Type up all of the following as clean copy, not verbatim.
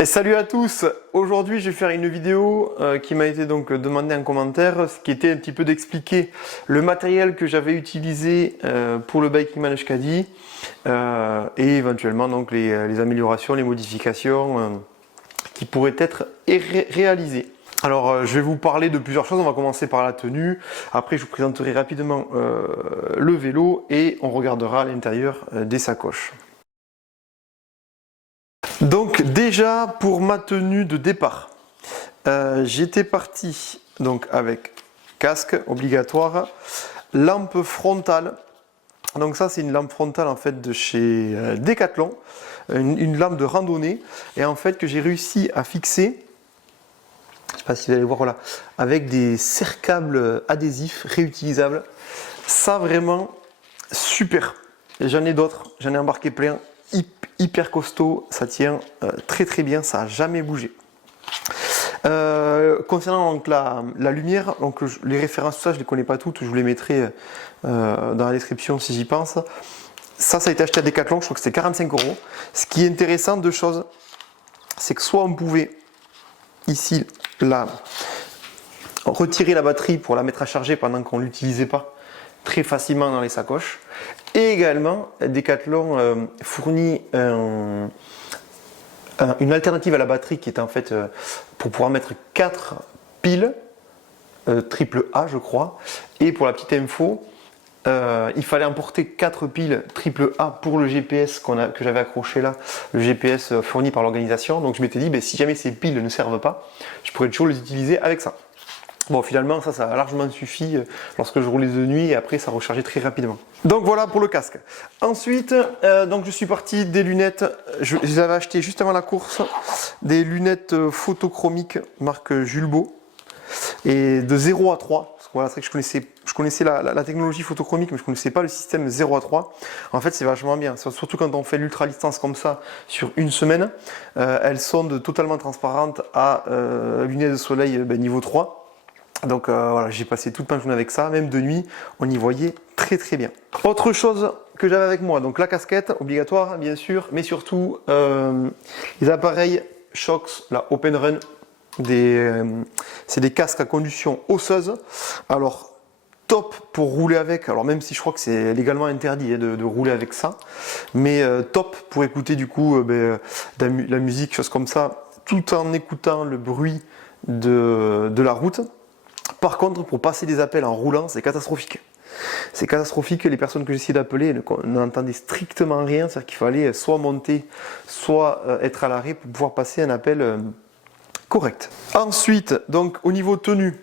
Et salut à tous! Aujourd'hui je vais faire une vidéo qui m'a été donc demandée en commentaire, ce qui était un petit peu d'expliquer le matériel que j'avais utilisé pour le Bikingman Euskadi et éventuellement donc les améliorations, les modifications qui pourraient être réalisées. Alors je vais vous parler de plusieurs choses, on va commencer par la tenue, après je vous présenterai rapidement le vélo et on regardera à l'intérieur des sacoches. Donc déjà pour ma tenue de départ, j'étais parti donc avec casque obligatoire, lampe frontale. Donc ça c'est une lampe frontale en fait de chez Decathlon, une lampe de randonnée et en fait que j'ai réussi à fixer. Je ne sais pas si vous allez voir, voilà, avec des serre-câbles adhésifs réutilisables. Ça vraiment super. J'en ai d'autres, j'en ai embarqué plein. Hyper costaud, ça tient très très bien, ça n'a jamais bougé. Concernant donc la lumière, donc les références, tout ça je ne les connais pas toutes, je vous les mettrai dans la description si j'y pense. Ça a été acheté à Decathlon, je crois que c'était 45 €. Ce qui est intéressant, deux choses, c'est que soit on pouvait ici retirer la batterie pour la mettre à charger pendant qu'on ne l'utilisait pas très facilement dans les sacoches. Et également, Decathlon fournit une alternative à la batterie qui est en fait pour pouvoir mettre 4 piles triple A je crois. Et pour la petite info, il fallait emporter 4 piles triple A pour le GPS que j'avais accroché là, le GPS fourni par l'organisation. Donc je m'étais dit, si jamais ces piles ne servent pas, je pourrais toujours les utiliser avec ça. Bon, finalement, ça a largement suffi lorsque je roulais de nuit et après ça rechargeait très rapidement. Donc voilà pour le casque. Ensuite, donc je suis parti des lunettes. Je les avais achetées juste avant la course, des lunettes photochromiques marque Julbo et de 0 à 3. Parce que voilà, c'est vrai que je connaissais la technologie photochromique, mais je ne connaissais pas le système 0 à 3. En fait, c'est vachement bien, surtout quand on fait l'ultra distance comme ça sur une semaine. Elles sont totalement transparentes à lunettes de soleil niveau 3. Donc voilà, j'ai passé toute ma journée avec ça, même de nuit, on y voyait très très bien. Autre chose que j'avais avec moi, donc la casquette obligatoire bien sûr, mais surtout les appareils Shox, la Open Run, c'est des casques à conduction osseuse. Alors top pour rouler avec, alors même si je crois que c'est légalement interdit de rouler avec ça, mais top pour écouter du coup la musique, choses comme ça, tout en écoutant le bruit de la route. Par contre, pour passer des appels en roulant, c'est catastrophique. C'est catastrophique, les personnes que j'essayais d'appeler n'entendaient strictement rien, c'est-à-dire qu'il fallait soit monter, soit être à l'arrêt pour pouvoir passer un appel correct. Ensuite, donc au niveau tenue,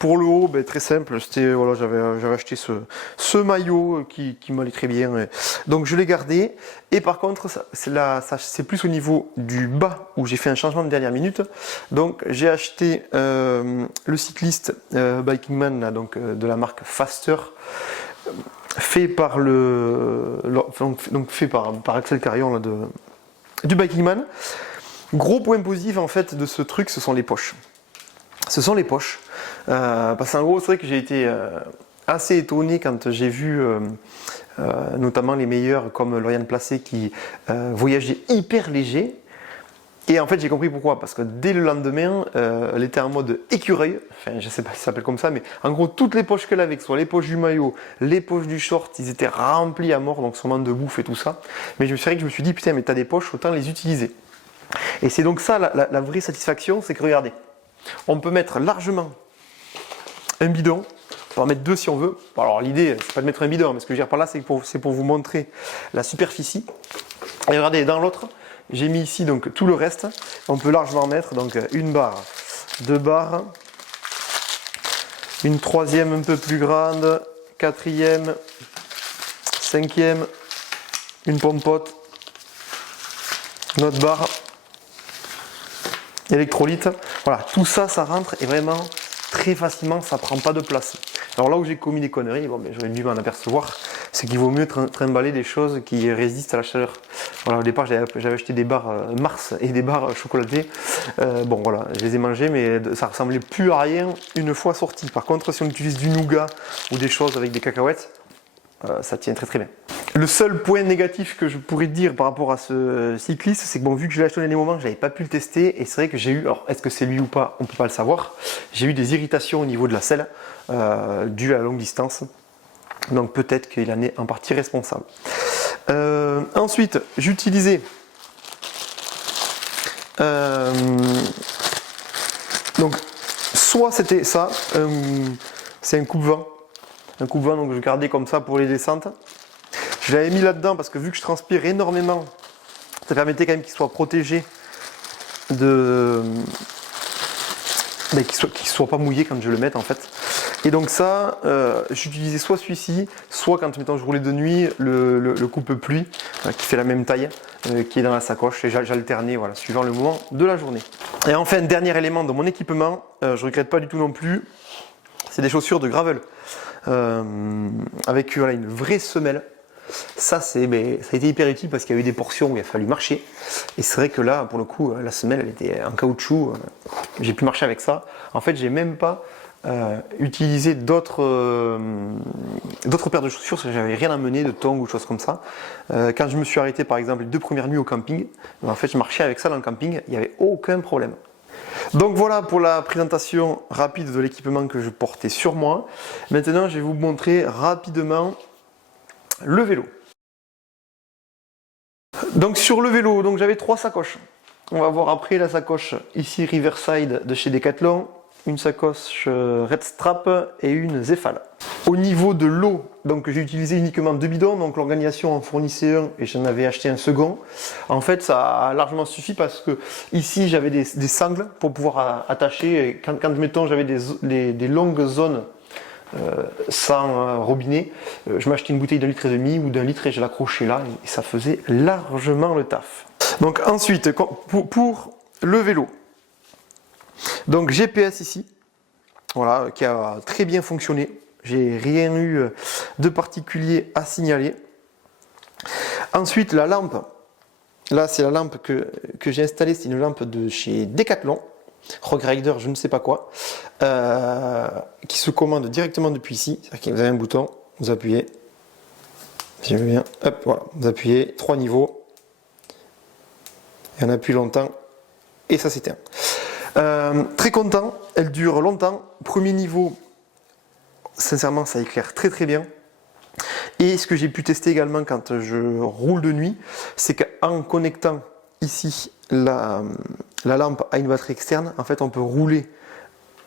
pour le haut, très simple, voilà, j'avais acheté ce maillot qui m'allait très bien, donc je l'ai gardé. Et par contre, c'est plus au niveau du bas où j'ai fait un changement de dernière minute. Donc j'ai acheté le cycliste Bikingman là, donc, de la marque Faster, fait par fait par Axel Carion là, du Bikingman. Gros point positif en fait de ce truc, ce sont les poches. Ce sont les poches. Parce qu'en gros, c'est vrai que j'ai été assez étonné quand j'ai vu notamment les meilleurs comme Lauriane Placé qui voyageait hyper léger. Et en fait, j'ai compris pourquoi. Parce que dès le lendemain, elle était en mode écureuil. Enfin, je sais pas si ça s'appelle comme ça, mais en gros, toutes les poches qu'elle avait, que ce soit les poches du maillot, les poches du short, ils étaient remplis à mort, donc sûrement de bouffe et tout ça. Mais je me suis dit, putain, mais t'as des poches, autant les utiliser. Et c'est donc ça la vraie satisfaction, c'est que regardez, on peut mettre largement un bidon, on peut en mettre deux si on veut. Bon, alors l'idée, c'est pas de mettre un bidon, mais ce que je veux dire par là, c'est pour vous montrer la superficie. Et regardez, dans l'autre, j'ai mis ici donc tout le reste. On peut largement mettre donc une barre, deux barres, une troisième un peu plus grande, quatrième, cinquième, une pompote, une autre barre, électrolyte. Voilà, tout ça, ça rentre et vraiment très facilement, ça prend pas de place. Alors là où j'ai commis des conneries, j'aurais dû m'en apercevoir, c'est qu'il vaut mieux trimballer des choses qui résistent à la chaleur. Voilà, au départ j'avais acheté des barres Mars et des barres chocolatées. Bon voilà, je les ai mangées, mais ça ressemblait plus à rien une fois sorti. Par contre, si on utilise du nougat ou des choses avec des cacahuètes, ça tient très très bien. Le seul point négatif que je pourrais dire par rapport à ce cycliste, c'est que bon, vu que je l'ai acheté au dernier moment, j'avais pas pu le tester, et c'est vrai que j'ai eu, alors est-ce que c'est lui ou pas, on peut pas le savoir, j'ai eu des irritations au niveau de la selle, dues à la longue distance, donc peut-être qu'il en est en partie responsable. Ensuite, j'utilisais donc soit c'était ça, c'est un coupe-vent, donc je gardais comme ça pour les descentes. Je l'avais mis là-dedans parce que vu que je transpire énormément, ça permettait quand même qu'il soit protégé de... qu'il soit pas mouillé quand je le mette en fait. Et donc ça, j'utilisais soit celui-ci, soit quand mettons, je roulais de nuit, le coupe-pluie, qui fait la même taille, qui est dans la sacoche, et j'alternais voilà, suivant le moment de la journée. Et enfin, dernier élément de mon équipement, je regrette pas du tout non plus, c'est des chaussures de gravel, avec voilà, une vraie semelle. Ça, ça a été hyper utile parce qu'il y a eu des portions où il a fallu marcher. Et c'est vrai que là, pour le coup, la semelle, elle était en caoutchouc. J'ai pu marcher avec ça. En fait, j'ai même pas utilisé d'autres paires de chaussures parce que j'avais rien à mener, de tongs ou de choses comme ça. Quand je me suis arrêté, par exemple, les 2 premières nuits au camping, en fait, je marchais avec ça dans le camping. Il n'y avait aucun problème. Donc voilà pour la présentation rapide de l'équipement que je portais sur moi. Maintenant, je vais vous montrer rapidement le vélo. Donc sur le vélo, donc j'avais 3 sacoches. On va voir après la sacoche ici Riverside de chez Decathlon, une sacoche Red Strap et une Zefal. Au niveau de l'eau, donc j'ai utilisé uniquement 2 bidons, donc l'organisation en fournissait un et j'en avais acheté un second. En fait, ça a largement suffi parce que ici j'avais des sangles pour pouvoir attacher. Et quand mettons j'avais des longues zones sans robinet, je m'achetais une bouteille d'1,5 litre ou d'1 litre et je l'accrochais là et ça faisait largement le taf. Donc ensuite, pour le vélo, donc GPS ici, voilà, qui a très bien fonctionné. J'ai rien eu de particulier à signaler. Ensuite, la lampe, là c'est la lampe que j'ai installée, c'est une lampe de chez Decathlon. Rock Rider, je ne sais pas quoi, qui se commande directement depuis ici. C'est-à-dire que vous avez un bouton, vous appuyez, si je veux bien, hop, voilà, vous appuyez, 3 niveaux, et on appuie longtemps, et ça s'éteint. Très content, elle dure longtemps. Premier niveau, sincèrement, ça éclaire très très bien. Et ce que j'ai pu tester également quand je roule de nuit, c'est qu'en connectant ici la lampe a une batterie externe, en fait on peut rouler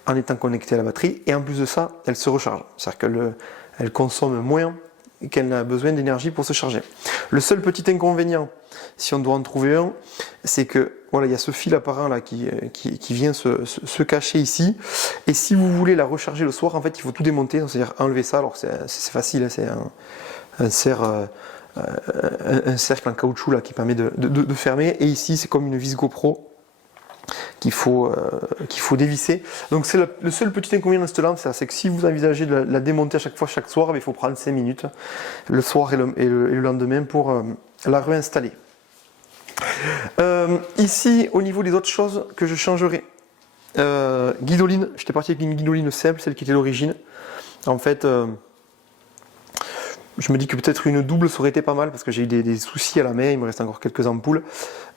en étant connecté à la batterie et en plus de ça elle se recharge, c'est-à-dire qu'elle consomme moins et qu'elle n'a besoin d'énergie pour se charger. Le seul petit inconvénient, si on doit en trouver un, c'est que voilà, il y a ce fil apparent là qui vient se cacher ici, et si vous voulez la recharger le soir, en fait il faut tout démonter, c'est-à-dire enlever ça. Alors c'est facile, c'est un cercle en caoutchouc là qui permet de fermer, et ici c'est comme une vis GoPro qu'il faut dévisser. Donc c'est le seul petit inconvénient de cette lampe, c'est que si vous envisagez de la démonter à chaque fois, chaque soir, il faut prendre 5 minutes le soir et le lendemain pour la réinstaller. Ici au niveau des autres choses que je changerai, guidoline, j'étais parti avec une guidoline simple, celle qui était l'origine. En fait je me dis que peut-être une double ça aurait été pas mal parce que j'ai eu des soucis à la main, il me reste encore quelques ampoules.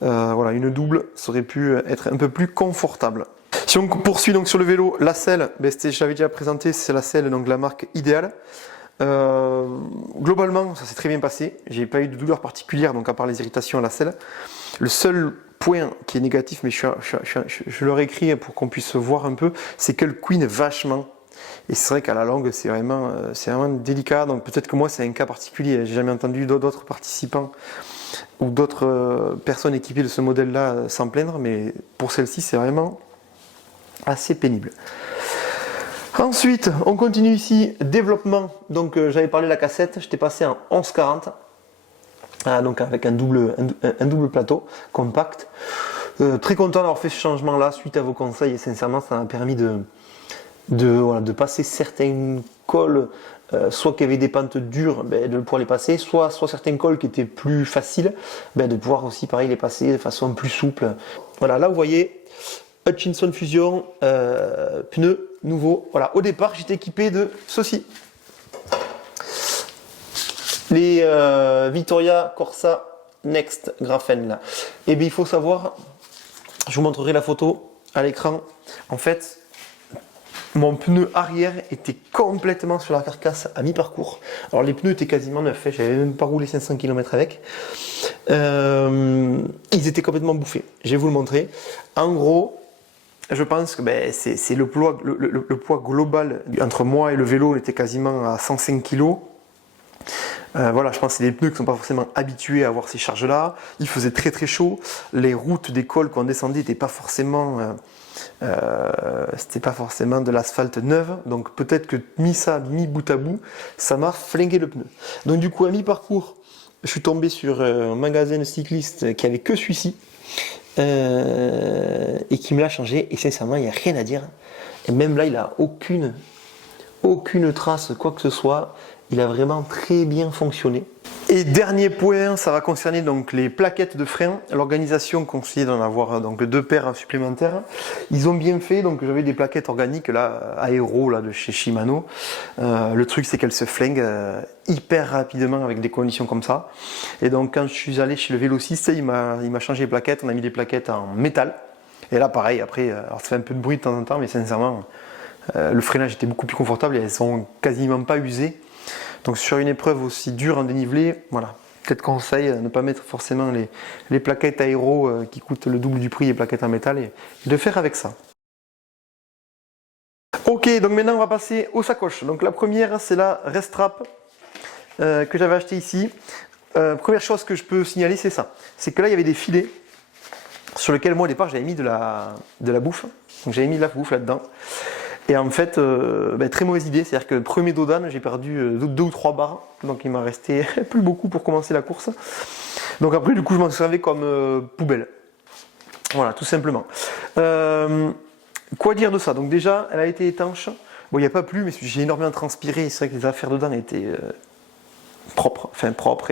Voilà, une double ça aurait pu être un peu plus confortable. Si on poursuit donc sur le vélo, la selle, je l'avais déjà présenté, c'est la selle, donc la marque Idéal. Globalement ça s'est très bien passé, j'ai pas eu de douleur particulière, donc à part les irritations à la selle. Le seul point qui est négatif, mais je leur écris pour qu'on puisse voir un peu, c'est qu'elle couine vachement. Et c'est vrai qu'à la longue, c'est vraiment délicat. Donc peut-être que moi, c'est un cas particulier. J'ai jamais entendu d'autres participants ou d'autres personnes équipées de ce modèle-là s'en plaindre. Mais pour celle-ci, c'est vraiment assez pénible. Ensuite, on continue ici. Développement. Donc j'avais parlé de la cassette. J'étais passé en 1140. Donc avec un double plateau compact. Très content d'avoir fait ce changement-là suite à vos conseils. Et sincèrement, ça m'a permis de passer certains cols, soit qu'il y avait des pentes dures, de pouvoir les passer, soit certains cols qui étaient plus faciles, de pouvoir aussi pareil les passer de façon plus souple. Voilà, là vous voyez Hutchinson Fusion, pneus nouveaux. Voilà, au départ j'étais équipé de ceci. les Vittoria Corsa Next Graphene là. Et bien il faut savoir, je vous montrerai la photo à l'écran. En fait, mon pneu arrière était complètement sur la carcasse à mi-parcours. Alors les pneus étaient quasiment neufs, j'avais même pas roulé 500 km avec. Ils étaient complètement bouffés. Je vais vous le montrer. En gros, je pense que c'est le poids global entre moi et le vélo, on était quasiment à 105 kg. Voilà, je pense que c'est des pneus qui ne sont pas forcément habitués à avoir ces charges-là. Il faisait très très chaud. Les routes des cols qu'on descendait n'étaient pas forcément, c'était pas forcément de l'asphalte neuve. Donc peut-être que mis bout à bout, ça m'a flingué le pneu. Donc du coup, à mi-parcours, je suis tombé sur un magasin de cyclistes qui avait que celui-ci et qui me l'a changé. Et sincèrement, il n'y a rien à dire. Et même là, il n'a aucune trace, quoi que ce soit. Il a vraiment très bien fonctionné. Et dernier point, ça va concerner donc les plaquettes de frein. L'organisation conseillait d'en avoir donc 2 paires supplémentaires. Ils ont bien fait, donc j'avais des plaquettes organiques là, aéro là, de chez Shimano. Le truc c'est qu'elles se flinguent hyper rapidement avec des conditions comme ça. Et donc quand je suis allé chez le vélociste, il m'a changé les plaquettes, on a mis des plaquettes en métal. Et là pareil, après, alors ça fait un peu de bruit de temps en temps, mais sincèrement, le freinage était beaucoup plus confortable et elles sont quasiment pas usées. Donc sur une épreuve aussi dure en dénivelé, voilà, peut-être conseil ne pas mettre forcément les plaquettes aéro qui coûtent le double du prix des plaquettes en métal et de faire avec ça. Ok, donc maintenant on va passer aux sacoches. Donc la première c'est la Restrap que j'avais acheté ici. Première chose que je peux signaler c'est ça, c'est que là il y avait des filets sur lesquels moi au départ j'avais mis de la bouffe. Donc j'avais mis de la bouffe là-dedans. Et en fait, très mauvaise idée, c'est-à-dire que premier dos d'âne, j'ai perdu 2 ou 3 barres, donc il m'en restait plus beaucoup pour commencer la course. Donc après, du coup, je m'en servais comme poubelle. Voilà, tout simplement. Quoi dire de ça? Donc déjà, elle a été étanche. Bon, il n'y a pas plu, mais j'ai énormément transpiré. C'est vrai que les affaires dedans étaient propres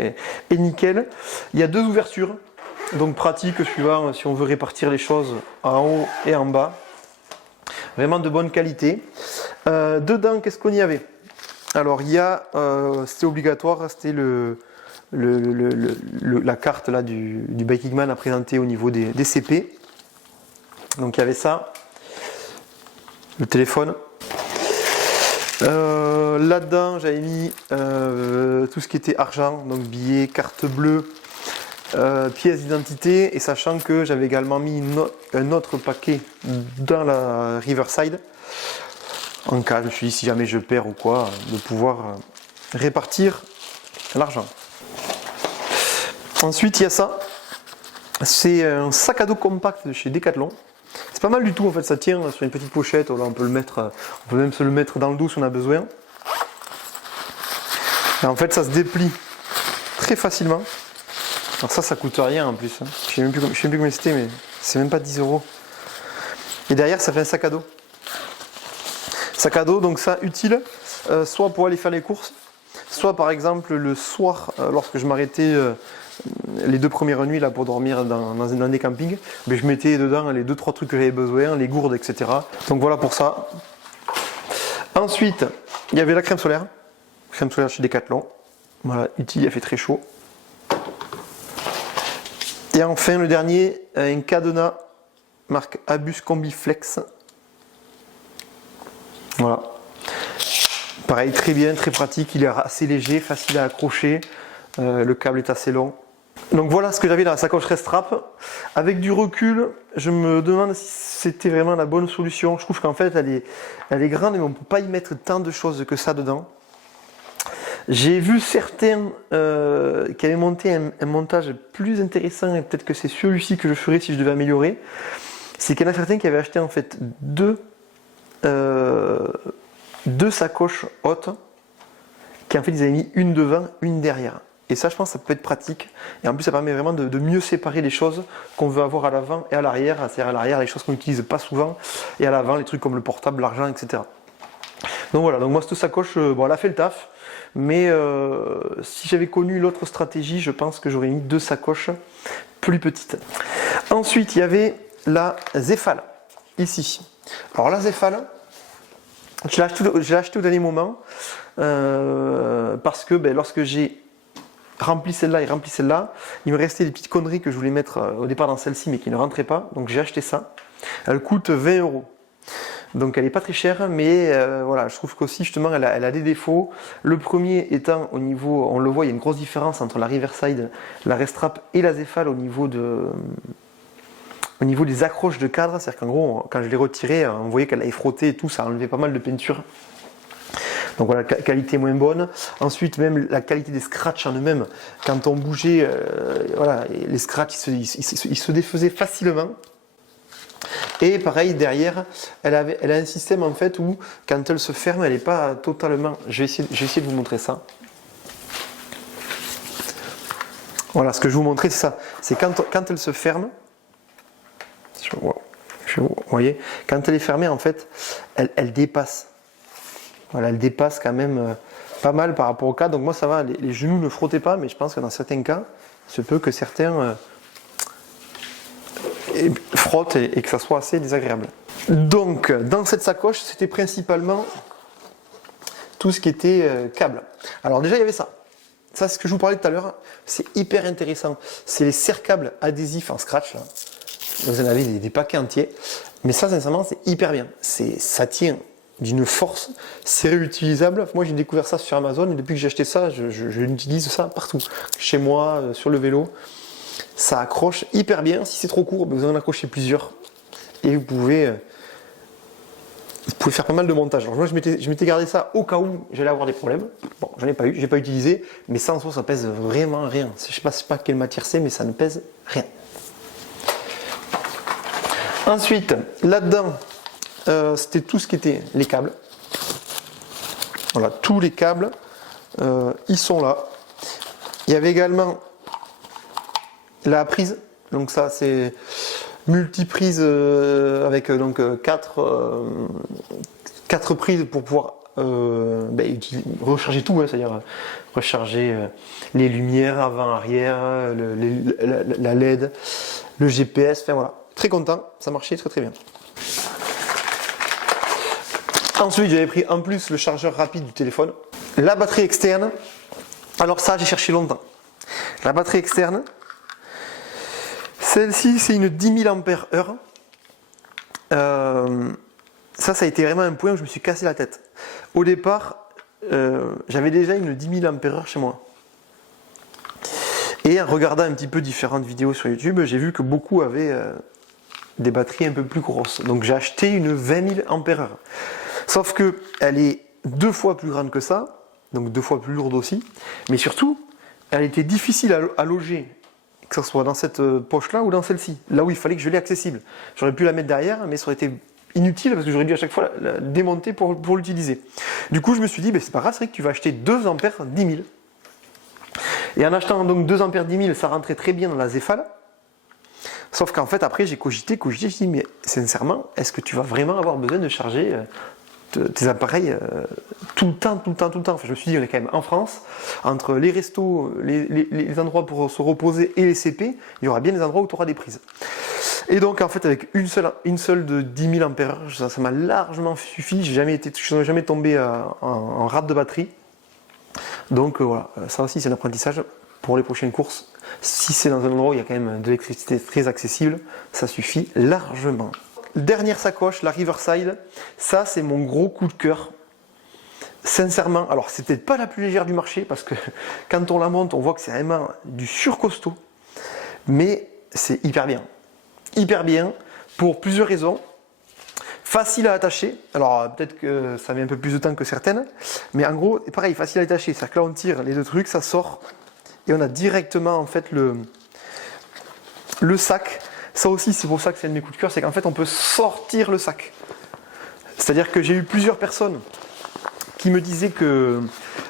et nickel. Il y a 2 ouvertures, donc pratique suivant si on veut répartir les choses en haut et en bas. Vraiment de bonne qualité. Dedans, qu'est-ce qu'on y avait? Alors, il y a, c'était obligatoire, c'était la carte là, du Biking Man à présenter au niveau des CP. Donc, il y avait ça. Le téléphone. Là-dedans, j'avais mis tout ce qui était argent, donc billets, carte bleue, pièces d'identité, et sachant que j'avais également mis un autre paquet dans la Riverside en cas, je me suis dit si jamais je perds ou quoi, de pouvoir répartir l'argent. Ensuite il y a ça, c'est un sac à dos compact de chez Decathlon. C'est pas mal du tout en fait, ça tient sur une petite pochette, là, on peut même se le mettre dans le dos si on a besoin. Et en fait ça se déplie très facilement. Alors ça coûte rien en plus. Je sais même plus combien c'était, mais c'est même pas 10 €. Et derrière, ça fait un sac à dos. Sac à dos, donc ça utile, soit pour aller faire les courses, soit par exemple le soir, lorsque je m'arrêtais les 2 premières nuits là pour dormir dans des campings, mais je mettais dedans les 2-3 trucs que j'avais besoin, les gourdes, etc. Donc voilà pour ça. Ensuite, il y avait la crème solaire chez Decathlon. Voilà, utile, il a fait très chaud. Et enfin le dernier, un cadenas marque Abus Combi Flex. Voilà. Pareil, très bien, très pratique, il est assez léger, facile à accrocher, le câble est assez long. Donc voilà ce que j'avais dans la sacoche Restrap. Avec du recul, je me demande si c'était vraiment la bonne solution. Je trouve qu'en fait elle est grande mais on ne peut pas y mettre tant de choses que ça dedans. J'ai vu certains qui avaient monté un montage plus intéressant, et peut-être que c'est celui-ci que je ferais si je devais améliorer. C'est qu'il y en a certains qui avaient acheté en fait deux sacoches hautes, qui en fait ils avaient mis une devant, une derrière. Et ça, je pense que ça peut être pratique. Et en plus, ça permet vraiment de mieux séparer les choses qu'on veut avoir à l'avant et à l'arrière. C'est-à-dire à l'arrière, les choses qu'on n'utilise pas souvent, et à l'avant, les trucs comme le portable, l'argent, etc. Donc voilà, donc moi cette sacoche, bon, elle a fait le taf. Mais si j'avais connu l'autre stratégie, je pense que j'aurais mis deux sacoches plus petites. Ensuite, il y avait la Zefal, ici. Alors la Zefal, je l'ai acheté au dernier moment parce que lorsque j'ai rempli celle-là et rempli celle-là. Il me restait des petites conneries que je voulais mettre au départ dans celle-ci mais qui ne rentraient pas. Donc j'ai acheté ça. Elle coûte 20 €. Donc elle n'est pas très chère, mais voilà, je trouve qu'aussi justement elle a des défauts. Le premier étant au niveau, on le voit, il y a une grosse différence entre la Riverside, la Restrap et la Zefal au niveau des accroches de cadre. C'est-à-dire qu'en gros, quand je l'ai retirée, on voyait qu'elle avait frotté et tout, ça a enlevé pas mal de peinture. Donc voilà, qualité moins bonne. Ensuite, même la qualité des scratchs en eux-mêmes, quand on bougeait, voilà, les scratchs ils se défaisaient facilement. Et pareil, derrière, elle a un système en fait où quand elle se ferme, elle n'est pas totalement. Je vais essayer de vous montrer ça. Voilà, ce que je vous montrais, c'est ça. C'est quand elle se ferme. Vous voyez, quand elle est fermée, en fait, elle dépasse. Voilà, elle dépasse quand même pas mal par rapport au cas. Donc moi, ça va, les genoux ne frottaient pas, mais je pense que dans certains cas, il se peut que certains frottent et que ça soit assez désagréable. Donc, dans cette sacoche, c'était principalement tout ce qui était câble. Alors déjà, il y avait ça. Ça, c'est ce que je vous parlais tout à l'heure. C'est hyper intéressant. C'est les serre-câbles adhésifs en scratch. Là. Vous en avez des paquets entiers. Mais ça, sincèrement, c'est hyper bien. Ça tient d'une force. C'est réutilisable. Moi, j'ai découvert ça sur Amazon. Et depuis que j'ai acheté ça, je utilise ça partout. Chez moi, sur le vélo. Ça accroche hyper bien. Si c'est trop court, vous en accrochez plusieurs. Et vous pouvez faire pas mal de montage. Alors moi, je m'étais gardé ça au cas où j'allais avoir des problèmes. Bon, j'en ai pas eu, j'ai pas utilisé, mais ça en soi, ça pèse vraiment rien. Je sais pas quelle matière c'est, mais ça ne pèse rien. Ensuite, là-dedans, c'était tout ce qui était les câbles. Voilà, tous les câbles, ils sont là. Il y avait également la prise. Donc ça, c'est multiprise avec donc 4 prises pour pouvoir recharger tout, hein, c'est-à-dire recharger les lumières avant, arrière, la LED, le GPS, enfin voilà. Très content, ça marchait très très bien. Ensuite, j'avais pris en plus le chargeur rapide du téléphone. La batterie externe, alors ça j'ai cherché longtemps. La batterie externe, celle-ci c'est une 10 000 mAh. Ça a été vraiment un point où je me suis cassé la tête. Au départ, j'avais déjà une 10 000 mAh chez moi. Et en regardant un petit peu différentes vidéos sur YouTube, j'ai vu que beaucoup avaient des batteries un peu plus grosses. Donc j'ai acheté une 20 000 mAh. Sauf qu'elle est 2 fois plus grande que ça, donc 2 fois plus lourde aussi. Mais surtout, elle était difficile à loger, que ce soit dans cette poche-là ou dans celle-ci. Là où il fallait que je l'ai accessible. J'aurais pu la mettre derrière, mais ça aurait été inutile parce que j'aurais dû à chaque fois la démonter pour l'utiliser. Du coup, je me suis dit, c'est pas grave, c'est vrai que tu vas acheter 2 ampères 10 000. Et en achetant donc 2 ampères 10 000, ça rentrait très bien dans la Zefal. Sauf qu'en fait, après, j'ai cogité, je me suis dit, mais sincèrement, est-ce que tu vas vraiment avoir besoin de charger tes appareils tout le temps. Enfin, je me suis dit, on est quand même en France, entre les restos, les endroits pour se reposer et les CP, il y aura bien des endroits où tu auras des prises. Et donc, en fait, avec une seule de 10 000 ampères, ça m'a largement suffi. Je suis jamais tombé en rate de batterie. Donc voilà, ça aussi c'est un apprentissage pour les prochaines courses. Si c'est dans un endroit où il y a quand même de l'électricité très accessible, ça suffit largement. Dernière sacoche, la Riverside, ça c'est mon gros coup de cœur. Sincèrement, alors c'est peut-être pas la plus légère du marché parce que quand on la monte, on voit que c'est vraiment du surcostaud, mais c'est hyper bien. Hyper bien pour plusieurs raisons. Facile à attacher, alors peut-être que ça met un peu plus de temps que certaines, mais en gros, pareil, facile à attacher, c'est-à-dire que là on tire les deux trucs, ça sort, et on a directement en fait le sac. Ça aussi, c'est pour ça que c'est un de mes coups de cœur, c'est qu'en fait on peut sortir le sac. C'est-à-dire que j'ai eu plusieurs personnes qui me disaient que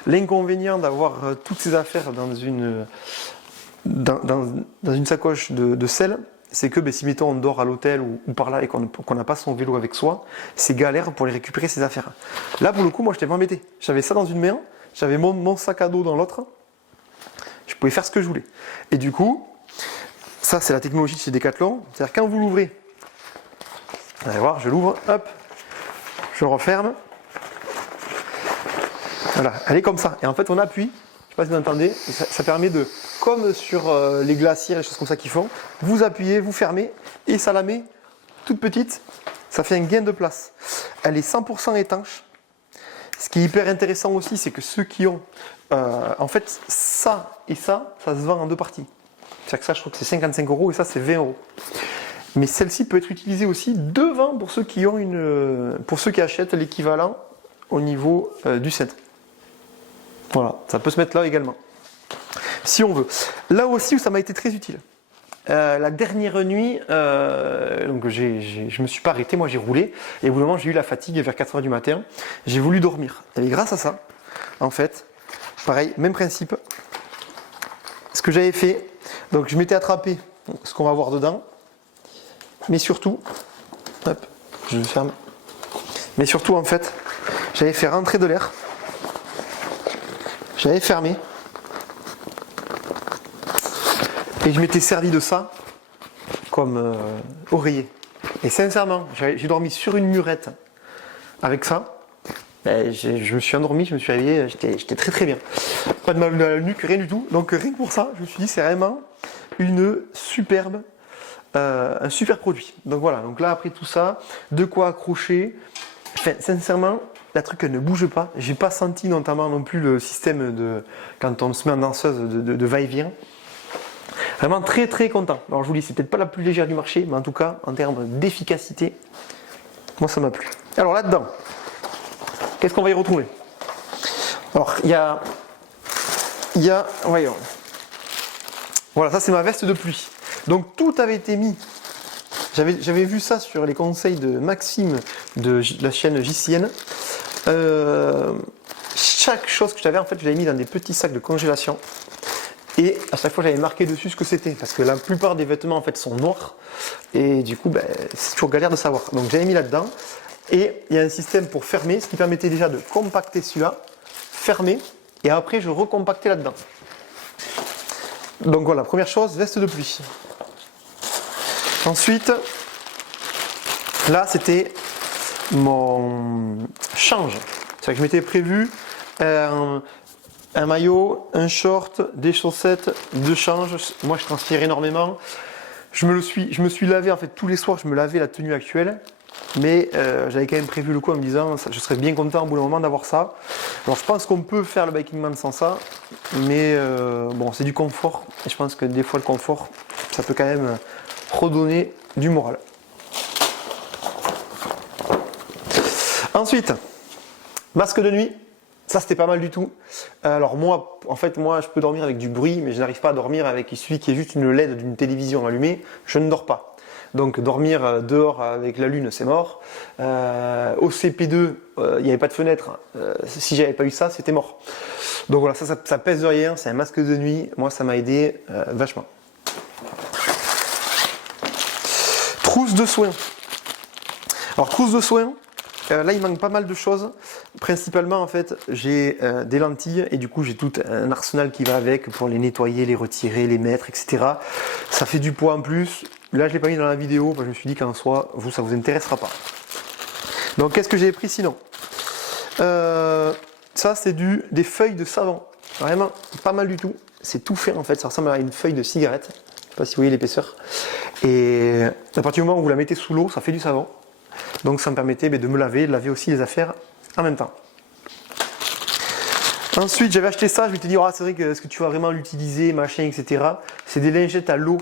l'inconvénient d'avoir toutes ces affaires dans une sacoche de sel, c'est que si mettons on dort à l'hôtel ou par là et qu'on n'a pas son vélo avec soi, c'est galère pour les récupérer ces affaires. Là pour le coup, moi je n'étais pas embêté. J'avais ça dans une main, j'avais mon sac à dos dans l'autre, je pouvais faire ce que je voulais. Et du coup, ça c'est la technologie de chez Decathlon, c'est-à-dire quand vous l'ouvrez, vous allez voir, je l'ouvre, hop, je referme, voilà, elle est comme ça. Et en fait on appuie, sais pas si vous entendez, ça permet de, comme sur les glacières et les choses comme ça qu'ils font, vous appuyez, vous fermez et ça la met toute petite. Ça fait un gain de place. Elle est 100% étanche. Ce qui est hyper intéressant aussi, c'est que ceux qui ont, en fait, ça et ça se vend en deux parties. C'est-à-dire que ça, je crois que c'est 55 € et ça, c'est 20 €. Mais celle-ci peut être utilisée aussi devant pour ceux qui ont pour ceux qui achètent l'équivalent au niveau du centre. Voilà, ça peut se mettre là également, si on veut. Là aussi où ça m'a été très utile. La dernière nuit, donc je me suis pas arrêté, moi j'ai roulé, et au bout d'un moment j'ai eu la fatigue vers 4h du matin, j'ai voulu dormir. Et grâce à ça, en fait, pareil, même principe, ce que j'avais fait, donc je m'étais attrapé ce qu'on va voir dedans, mais surtout, hop, je le ferme, mais surtout en fait, j'avais fait rentrer de l'air, j'avais fermé, et je m'étais servi de ça comme oreiller. Et sincèrement, j'ai dormi sur une murette avec ça. Je me suis endormi, je me suis réveillé, j'étais très très bien. Pas de mal à la nuque, rien du tout. Donc rien que pour ça, je me suis dit c'est vraiment un super produit. Donc voilà, donc là après tout ça, de quoi accrocher. Enfin, sincèrement, la truc elle ne bouge pas. J'ai pas senti notamment non plus le système de quand on se met en danseuse de va-et-vient. Vraiment très très content. Alors je vous dis, c'est peut-être pas la plus légère du marché, mais en tout cas, en termes d'efficacité, moi ça m'a plu. Alors là-dedans, qu'est-ce qu'on va y retrouver? Alors il y a, voyons. Voilà, ça c'est ma veste de pluie. Donc tout avait été mis. J'avais vu ça sur les conseils de Maxime de la chaîne JCN. Chaque chose que j'avais, en fait, je l'avais mis dans des petits sacs de congélation. Et à chaque fois, j'avais marqué dessus ce que c'était. Parce que la plupart des vêtements, en fait, sont noirs. Et du coup, c'est toujours galère de savoir. Donc, j'avais mis là-dedans. Et il y a un système pour fermer, ce qui permettait déjà de compacter celui-là, fermer, et après, je recompactais là-dedans. Donc voilà, première chose, veste de pluie. Ensuite, là, c'était mon change. C'est-à-dire que je m'étais prévu un maillot, un short, des chaussettes, de change. Moi, je transpire énormément. Je me suis lavé, en fait, tous les soirs, je me lavais la tenue actuelle. Mais j'avais quand même prévu le coup en me disant, je serais bien content au bout d'un moment d'avoir ça. Alors, je pense qu'on peut faire le biking man sans ça. Mais bon, c'est du confort. Et je pense que des fois, le confort, ça peut quand même redonner du moral. Ensuite, masque de nuit. Ça, c'était pas mal du tout. Alors moi, en fait, je peux dormir avec du bruit, mais je n'arrive pas à dormir avec celui qui est juste une LED d'une télévision allumée. Je ne dors pas. Donc dormir dehors avec la lune, c'est mort. Au CP2, il n'y avait pas de fenêtre. Si j'avais pas eu ça, c'était mort. Donc voilà, ça pèse de rien. C'est un masque de nuit. Moi, ça m'a aidé vachement. Trousse de soins. Alors trousse de soins. Là, il manque pas mal de choses. Principalement, en fait, j'ai des lentilles et du coup, j'ai tout un arsenal qui va avec pour les nettoyer, les retirer, les mettre, etc. Ça fait du poids en plus. Là, je l'ai pas mis dans la vidéo parce que je me suis dit qu'en soi, ça vous intéressera pas. Donc, qu'est-ce que j'ai pris sinon? Ça, c'est des feuilles de savon. Vraiment, pas mal du tout. C'est tout fait en fait. Ça ressemble à une feuille de cigarette. Je sais pas si vous voyez l'épaisseur. Et à partir du moment où vous la mettez sous l'eau, ça fait du savon. Donc ça me permettait de me laver, de laver aussi les affaires en même temps. Ensuite, j'avais acheté ça, je m'étais dit, c'est vrai que est-ce que tu vas vraiment l'utiliser, machin, etc. C'est des lingettes à l'eau,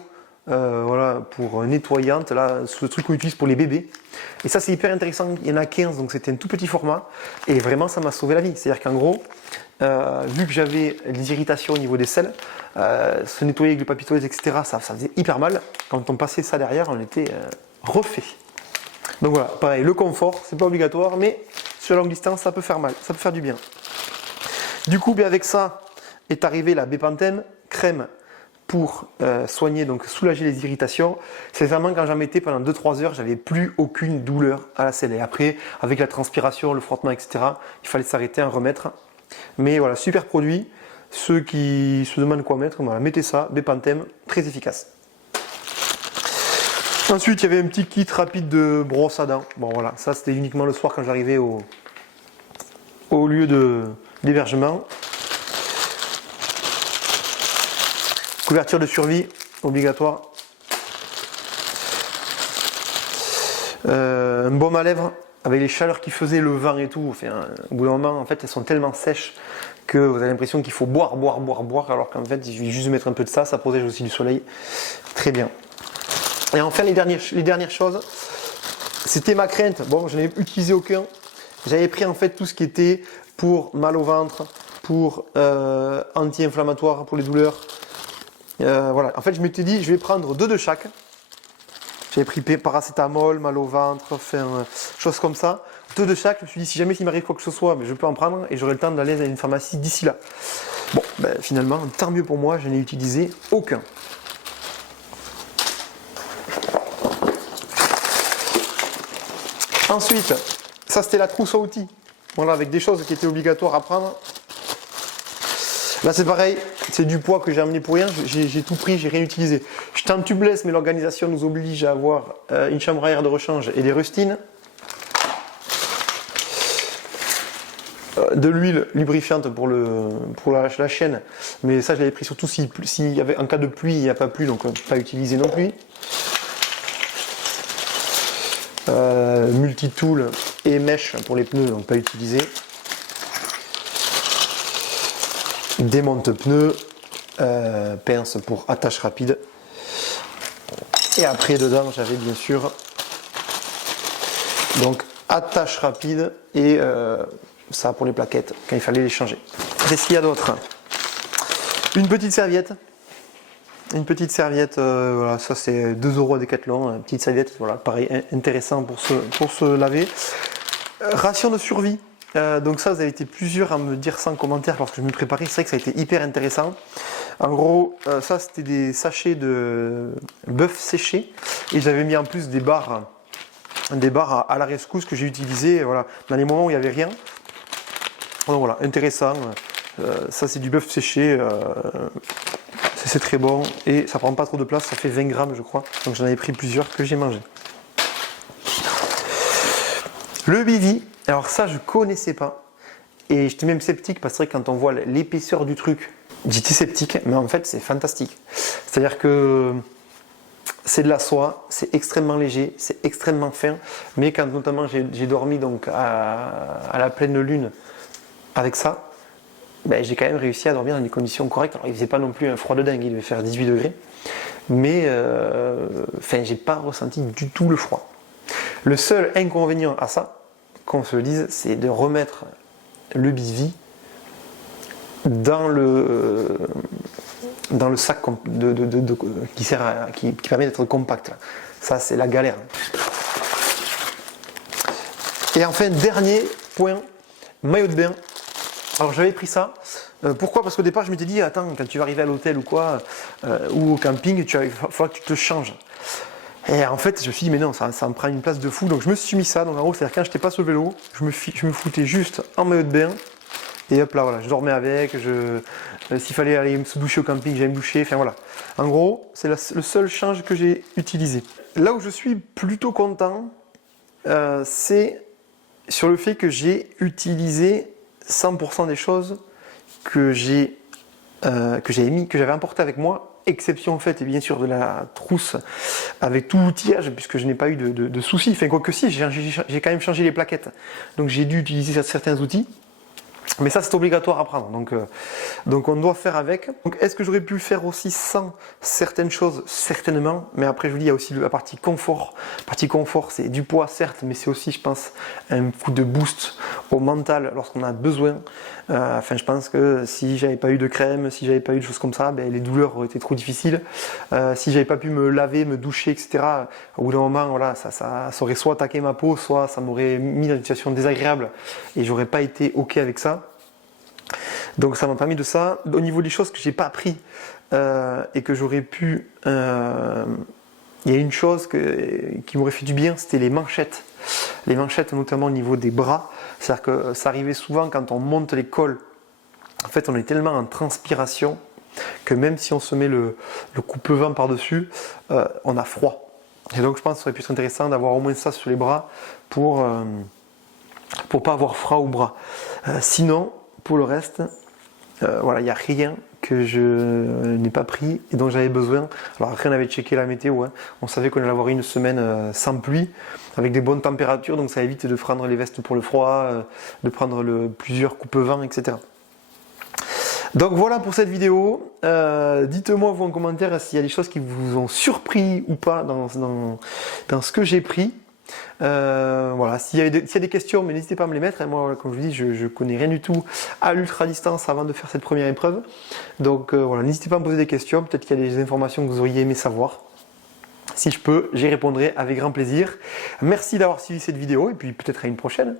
voilà, pour nettoyante, là, ce truc qu'on utilise pour les bébés. Et ça, c'est hyper intéressant, il y en a 15, donc c'était un tout petit format. Et vraiment, ça m'a sauvé la vie. C'est-à-dire qu'en gros, vu que j'avais des irritations au niveau des selles, se nettoyer avec le papier toilette, etc., ça faisait hyper mal. Quand on passait ça derrière, on était refait. Donc voilà, pareil, le confort, c'est pas obligatoire, mais sur la longue distance, ça peut faire mal, ça peut faire du bien. Du coup, avec ça est arrivé la Bepanthen, crème pour soigner, donc soulager les irritations. C'est vraiment quand j'en mettais pendant 2-3 heures, j'avais plus aucune douleur à la selle. Et après, avec la transpiration, le frottement, etc., il fallait s'arrêter, en remettre. Mais voilà, super produit. Ceux qui se demandent quoi mettre, voilà, mettez ça, Bepanthen, très efficace. Ensuite, il y avait un petit kit rapide de brosse à dents. Bon voilà, ça c'était uniquement le soir quand j'arrivais au lieu d'hébergement. Couverture de survie, obligatoire. Un baume à lèvres, avec les chaleurs qui faisaient, le vent et tout. Enfin, au bout d'un moment, en fait, elles sont tellement sèches que vous avez l'impression qu'il faut boire, alors qu'en fait, il suffit juste de mettre un peu de ça, ça protège aussi du soleil. Très bien. Et enfin, les dernières choses, c'était ma crainte. Bon, je n'ai utilisé aucun. J'avais pris en fait tout ce qui était pour mal au ventre, pour anti-inflammatoire, pour les douleurs. Voilà. En fait, je m'étais dit, je vais prendre 2 de chaque. J'avais pris paracétamol, mal au ventre, enfin, choses comme ça. 2 de chaque. Je me suis dit, si jamais il m'arrive quoi que ce soit, mais je peux en prendre et j'aurai le temps d'aller dans une pharmacie d'ici là. Bon, ben, finalement, tant mieux pour moi, je n'ai utilisé aucun. Ensuite, ça c'était la trousse à outils. Voilà, avec des choses qui étaient obligatoires à prendre. Là c'est pareil, c'est du poids que j'ai amené pour rien, j'ai tout pris, j'ai rien utilisé. Je suis en tubeless, mais l'organisation nous oblige à avoir une chambre à air de rechange et des rustines. De l'huile lubrifiante pour la chaîne, mais ça je l'avais pris surtout s'il y avait en cas de pluie, il n'y a pas plu, donc pas utilisé non plus. Multitool et mèche pour les pneus, donc pas utilisé. Démonte pneus, pince pour attache rapide. Et après dedans j'avais bien sûr donc attache rapide et ça pour les plaquettes quand il fallait les changer. Qu'est-ce qu'il y a d'autre? Une petite serviette. Une petite serviette, voilà, ça c'est 2 € à Decathlon, une petite serviette, voilà, pareil, intéressant pour se laver. Ration de survie, donc ça vous avez été plusieurs à me dire ça en commentaire lorsque je me préparais, c'est vrai que ça a été hyper intéressant. En gros, ça c'était des sachets de bœuf séché et j'avais mis en plus des barres à la rescousse que j'ai utilisées, voilà, dans les moments où il n'y avait rien. Donc voilà, intéressant, ça c'est du bœuf séché. C'est très bon et ça prend pas trop de place, ça fait 20 grammes je crois, donc j'en avais pris plusieurs que j'ai mangé. Le Bivi, alors ça je connaissais pas et j'étais même sceptique parce que quand on voit l'épaisseur du truc, j'étais sceptique, mais en fait c'est fantastique. C'est-à-dire que c'est de la soie, c'est extrêmement léger, c'est extrêmement fin, mais quand notamment j'ai dormi donc à la pleine lune avec ça, ben, j'ai quand même réussi à dormir dans des conditions correctes. Alors il faisait pas non plus un froid de dingue, il devait faire 18 degrés, mais j'ai pas ressenti du tout le froid. Le seul inconvénient à ça, qu'on se le dise, c'est de remettre le Bivi dans le sac qui permet d'être compact. Ça c'est la galère. Et enfin dernier point, maillot de bain. Alors j'avais pris ça, pourquoi? Parce qu'au départ je m'étais dit, attends, quand tu vas arriver à l'hôtel ou quoi, ou au camping, il va falloir que tu te changes. Et en fait je me suis dit, mais non, ça me prend une place de fou, donc je me suis mis ça, donc en gros c'est-à-dire quand j'étais pas sur le vélo, je me foutais juste en maillot de bain, et hop là, voilà, je dormais avec, s'il fallait aller se doucher au camping, j'allais me doucher, enfin voilà. En gros, c'est le seul change que j'ai utilisé. Là où je suis plutôt content, c'est sur le fait que j'ai utilisé 100% des choses que j'avais emporté avec moi, exception en fait et bien sûr de la trousse avec tout l'outillage puisque je n'ai pas eu de soucis, enfin quoi que si, j'ai quand même changé les plaquettes, donc j'ai dû utiliser certains outils. Mais ça c'est obligatoire à prendre, donc on doit faire avec. Donc est-ce que j'aurais pu faire aussi sans certaines choses? Certainement, mais après je vous dis il y a aussi la partie confort. La partie confort c'est du poids certes, mais c'est aussi je pense un coup de boost au mental lorsqu'on a besoin. Je pense que si j'avais pas eu de crème, si j'avais pas eu de choses comme ça, les douleurs auraient été trop difficiles. Si j'avais pas pu me laver, me doucher, etc. Au bout d'un moment, voilà, ça aurait soit attaqué ma peau, soit ça m'aurait mis dans une situation désagréable et j'aurais pas été ok avec ça. Donc ça m'a permis de ça. Au niveau des choses que j'ai pas appris et que j'aurais pu, il y a une chose qui m'aurait fait du bien, c'était les manchettes. Les manchettes notamment au niveau des bras. C'est-à-dire que ça arrivait souvent quand on monte les cols. En fait on est tellement en transpiration que même si on se met le coupe-vent par-dessus, on a froid. Et donc je pense que ça aurait pu être intéressant d'avoir au moins ça sur les bras pour pas avoir froid au bras. Sinon, pour le reste, voilà, il n'y a rien que je n'ai pas pris et dont j'avais besoin. Alors après on avait checké la météo, hein. On savait qu'on allait avoir une semaine sans pluie, avec des bonnes températures, donc ça évite de prendre les vestes pour le froid, de prendre plusieurs coupes-vent, etc. Donc voilà pour cette vidéo. Dites-moi vous en commentaire s'il y a des choses qui vous ont surpris ou pas dans ce que j'ai pris. Voilà, s'il y a des questions, mais n'hésitez pas à me les mettre. Moi, comme je vous dis, je connais rien du tout à l'ultra distance avant de faire cette première épreuve. Donc voilà, n'hésitez pas à me poser des questions. Peut-être qu'il y a des informations que vous auriez aimé savoir. Si je peux, j'y répondrai avec grand plaisir. Merci d'avoir suivi cette vidéo et puis peut-être à une prochaine.